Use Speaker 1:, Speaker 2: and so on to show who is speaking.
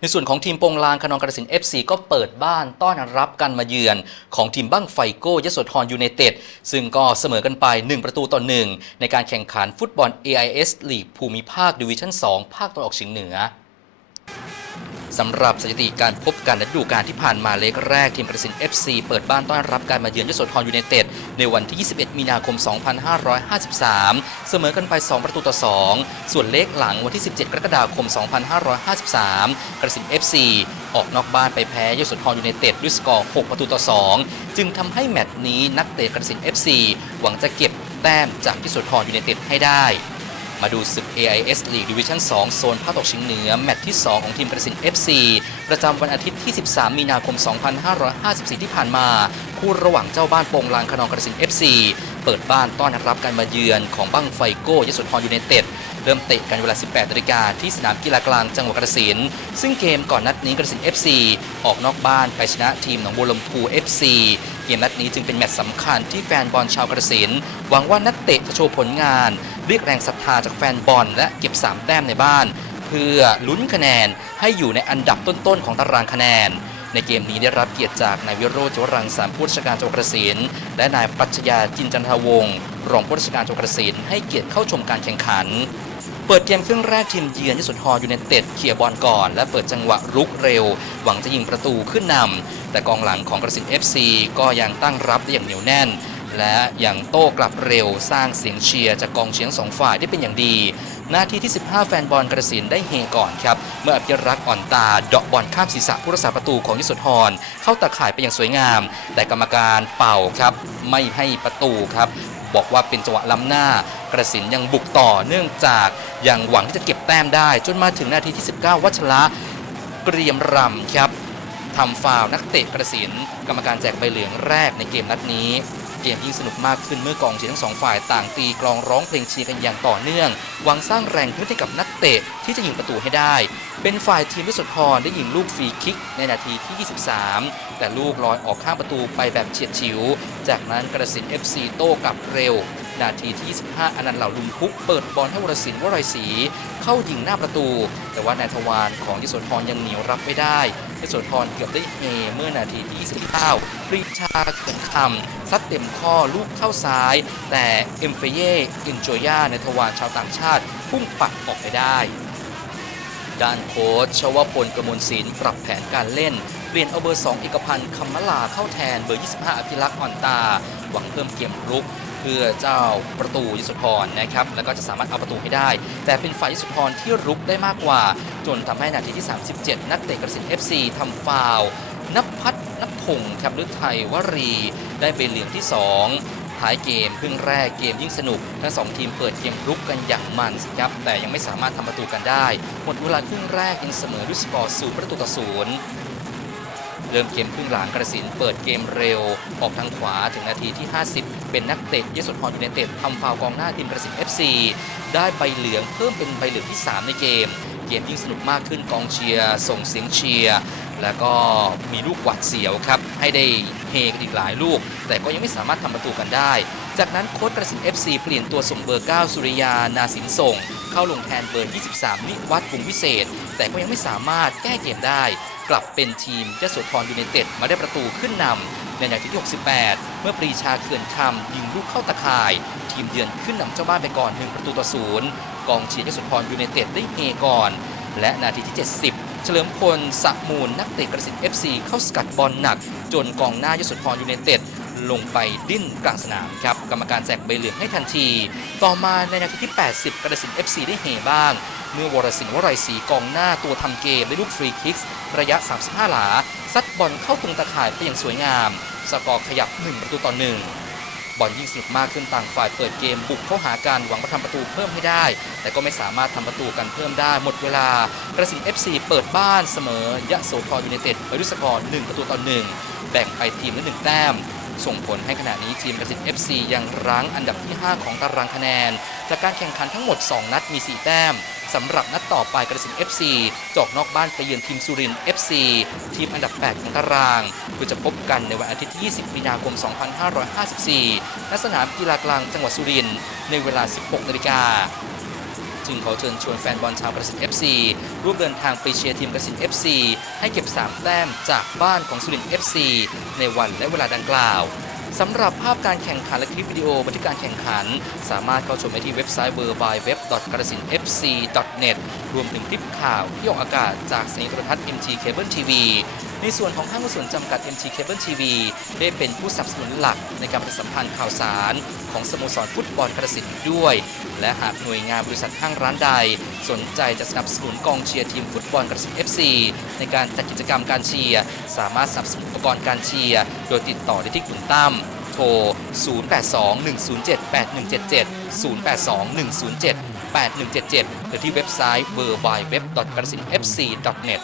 Speaker 1: ในส่วนของทีมโปงลางคนองกระสิน FC ก็เปิดบ้านต้อนรับการมาเยือนของทีมบ้างไฟโก้ยโสธรยูเนเต็ดซึ่งก็เสมอกันไป 1 ประตูต่อ 1 ในการแข่งขันฟุตบอล AIS ลีกภูมิภาคดิวิชั่น 2 ภาคตะวันออกเฉียงเหนือ สำหรับสถิติการพบกันและดูกาลที่ผ่านมาเล็กแรกทีมกระสิน FC เปิดบ้านต้อนรับการมาเยือนยโสธรยูไนเต็ดในวันที่ 21 มีนาคม 2553 เสมอกันไป 2 ประตูต่อ 2 ส่วนเลขหลังวันที่ 17 กรกฎาคม 2553 กระสิน FC ออกนอกบ้านไปแพ้ยโสธรยูไนเต็ดด้วยสกอร์ 6 ประตูต่อ 2 จึงทำให้แมตช์นี้นักเตะกระสิน FC หวังจะเก็บแต้มจากยโสธรยูไนเต็ดให้ได้ มาดูศึก AIS League Division 2 โซนภาคตะวันออกเฉียงเหนือ แมตช์ที่ 2 ของทีมกระสิน FC ประจำวันอาทิตย์ที่ 13 มีนาคม 2554 ที่ผ่านมา คู่ระหว่างเจ้าบ้านโปงลางคนองกระสิน FC เปิดบ้านต้อนรับการมาเยือนของบ้างไฟโก้ยโสธรยูไนเต็ดเริ่มเตะกันเวลา 18นาฬิกาที่สนามกีฬากลางจังหวัดกระสินซึ่งเกมก่อนนัดนี้กระสิน FC ออกนอกบ้านไปชนะทีมหนองบัวลำพู FC เกมนัดนี้จึงเป็นแมตช์สำคัญที่แฟนบอลชาวกระสินหวังว่านักเตะจะโชว์ผลงาน เรียกแรงศรัทธาจากแฟนบอลและเก็บ 3 แต้มในบ้าน เพื่อลุ้นคะแนนให้อยู่ในอันดับต้นๆของตารางคะแนน ในเกมนี้ได้รับเกียรติจากนายวิโรจน์จวรังสารผู้ราชการจังหวัดกระสินและนายปรัชญาจินจันทวงศ์รองผู้ราชการจังหวัดกระสินให้เกียรติเข้าชมการแข่งขัน เปิดเกมครึ่งแรกทีมเยือนยโสธรยูไนเต็ดเขี่ยบอลก่อน และเปิดจังหวะรุกเร็ว หวังจะยิงประตูขึ้นนำแต่กองหลังของกระสิน FC ก็ยังตั้งรับได้อย่างเหนียวแน่น และยังโต้กลับเร็วสร้างเสียงเชียร์จากกองเชียงสองฝ่ายได้เป็นอย่างดี นาทีที่ 15 แฟนบอลกระสินได้เฮก่อนครับ เมื่ออภิรักษ์อ่อนตาเดาะบอลข้ามศีรษะผู้รักษาประตูของยโสธรเข้าตาข่ายไปอย่างสวยงาม แต่กรรมการเป่าครับไม่ให้ประตูครับบอกว่าเป็นจังหวะล้ำหน้า กระสินยังบุกต่อเนื่องจากยังหวังที่จะเก็บแต้มได้ จนมาถึงนาทีที่ 19 วัชระเกรียมรำครับทำฟาวนักเตะกระสินกรรมการแจกใบเหลืองแรกในเกมนัดนี้ เกมยิ่งสนุกมากขึ้นเมื่อกองเชียร์ทั้งสองฝ่ายต่างตีกลองร้องเพลงเชียร์กันอย่างต่อเนื่องหวังสร้างแรงฮึดให้กับนักเตะที่จะยิงประตูให้ได้ เป็นฝ่ายทีมวิสุทธรได้ยิงลูกฟรีคิกในนาทีที่ 23 แต่ลูกลอยออกข้างประตูไปแบบเฉียดฉิว จากนั้นกระสิน FC โต้กลับเร็ว นาทีที่ 25 อนันต์เหล่าลุมพุกเปิดบอลให้วรสินวรอยศรีเข้ายิงหน้าประตู แต่ว่านายทวารของยโสธรยังเหนียวรับไม่ได้ ยโสธรเกือบได้เฮเมื่อนาทีที่29ปรีชาเขินคำซัดเต็มข้อลูกเข้าซ้าย แต่เอ็มเฟเย่อินโจยาในทวารชาวต่างชาติ พุ่งปัดออกไปได้ด้านโค้ชชวพลกมลศิลป์ปรับแผนการเล่น เปลี่ยนเอาเบอร์ 2 เอกพันธ์คำมลาเข้าแทนเบอร์ 25 อภิรักษ์อ่อนตา หวังเพิ่มเกมรุก พื่อเจ้าประตูยโสธรนะครับแล้วก็จะสามารถเอาประตูให้ได้ แต่เป็นฝ่ายยโสธรที่รุกได้มากกว่า จนทำให้นาทีที่ 37 นักเตะกระสิน FC ทำฟาวล์นภัทรนพงศ์ครับฤทัยวรี ได้เป็นเหลืองที่ 2 ท้ายเกมครึ่งแรกเกมยิ่งสนุก ทั้งสองทีมเปิดเกมรุกกันอย่างมันครับ แต่ยังไม่สามารถทำประตูกันได้ หมดเวลาครึ่งแรกยังเสมอด้วยสกอร์ศูนย์ประตูต่อศูนย์เริ่มเกมครึ่งหลังกระสินเปิดเกมเร็ว ออกทางขวาถึงนาทีที่ 50 เป็นนักเตะยโสธรยูไนเต็ดทำฟาวกองหน้าทีมกระสิน FC ได้ใบเหลืองเพิ่มเป็นใบเหลืองที่ 3 ในเกม เกมยิ่งสนุกมากขึ้นกองเชียร์ส่งเสียงเชียร์แล้วก็มีลูกหวัดเสียวครับ ให้ได้เฮกันอีกหลายลูก แต่ก็ยังไม่สามารถทำประตูกันได้ จากนั้นโค้ชกระสิน FC เปลี่ยนตัวส่งเบอร์ 9 สุริยานาสินส่ง เข้าลงแทนเบอร์ 23 นิวัฒน์วงวิเศษ แต่ก็ยังไม่สามารถแก้เกมได้ กลับเป็นทีมยโสธรยูเนเต็ดมาได้ประตูขึ้นนำในนาทีที่ 68 เมื่อปรีชาเขื่อนคำยิงลูกเข้าตะข่าย ทีมเยือนขึ้นนำเจ้าบ้านไปก่อน 1 ประตูต่อศูนย์กองเชียร์ยโสธรยูเนเต็ดได้เฮก่อน และนาทีที่ 70 เฉลิมพลสักมูลนักเตะกระสิน FC เข้าสกัดบอลหนัก จนกองหน้ายโสธรยูเนเต็ด ลงไปดิ้นกลางสนามครับกรรมการแจกใบเหลืองให้ทันที ต่อมาในนาทีที่ 80 กระสิน FC ได้เฮบ้าง เมื่อวรสินวรัยศรีกองหน้าตัวทำเกมได้ลูกฟรีคิกระยะ 35 หลา ซัดบอลเข้าตรงตะข่ายไปอย่างสวยงาม สกอร์ขยับ 1 ประตูต่อ 1 บอลยิ่งสนุกมากขึ้นต่างฝ่ายเปิดเกมบุกเข้าหากันหวังมาทำประตูเพิ่มให้ได้ แต่ก็ไม่สามารถทำประตูกันเพิ่มได้หมดเวลากระสิน FC เปิดบ้านเสมอยะโสธรยูไนเต็ดไปด้วยสกอร์1ประตูต่อ1แบ่งไปทีมละหนึ่งแต้ม ส่งผลให้ขณะนี้ทีมกระสิน FC ยังรั้งอันดับที่ 5 ของตารางคะแนน จากการแข่งขันทั้งหมด 2 นัดมี 4 แต้มสำหรับนัดต่อไปกระสิน FC จอกนอกบ้านไปเยือนทีมสุรินทร์ FC ทีมอันดับ 8 ของตารางโดยจะพบกันในวันอาทิตย์ที่ 20 มีนาคม 2554 ณ สนามกีฬากลางจังหวัดสุรินทร์ในเวลา 16 นาฬิกา จึงขอเชิญชวนแฟนบอลชาวกระสิน FC ร่วมเดินทางไปเชียร์ทีมกระสิน FC ให้เก็บ 3 แต้มจากบ้านของสุรินทร์ FC ในวันและเวลาดังกล่าว สำหรับภาพการแข่งขันและคลิปวิดีโอบันทึกการแข่งขัน สามารถเข้าชมได้ที่เว็บไซต์ w w w g a r a s i n f c n e t รวมถึงคลิปข่าวที่ออกอากาศจากสถานีโทรทัศน์ MT Cable TV ในส่วนของห้างหุ้นส่วนจำกัด MT Cable TV ได้เป็นผู้สนับสนุนหลักในการประชาสัมพันธ์ข่าวสาร ของสโมสรฟุตบอลกระสินด้วย และหากหน่วยงานบริษัทห้างร้านใด สนใจจะสนับสนุนกองเชียร์ทีมฟุตบอลกระสิน FC ในการจัดกิจกรรมการเชียร์สามารถสนับสนุน ปกรณ์การเชียร์ โดยติดต่อได้ที่คุณตั้มโทร 0821078177 0821078177 หรือที่เว็บไซต์ w w w g a r a s i n f c n e t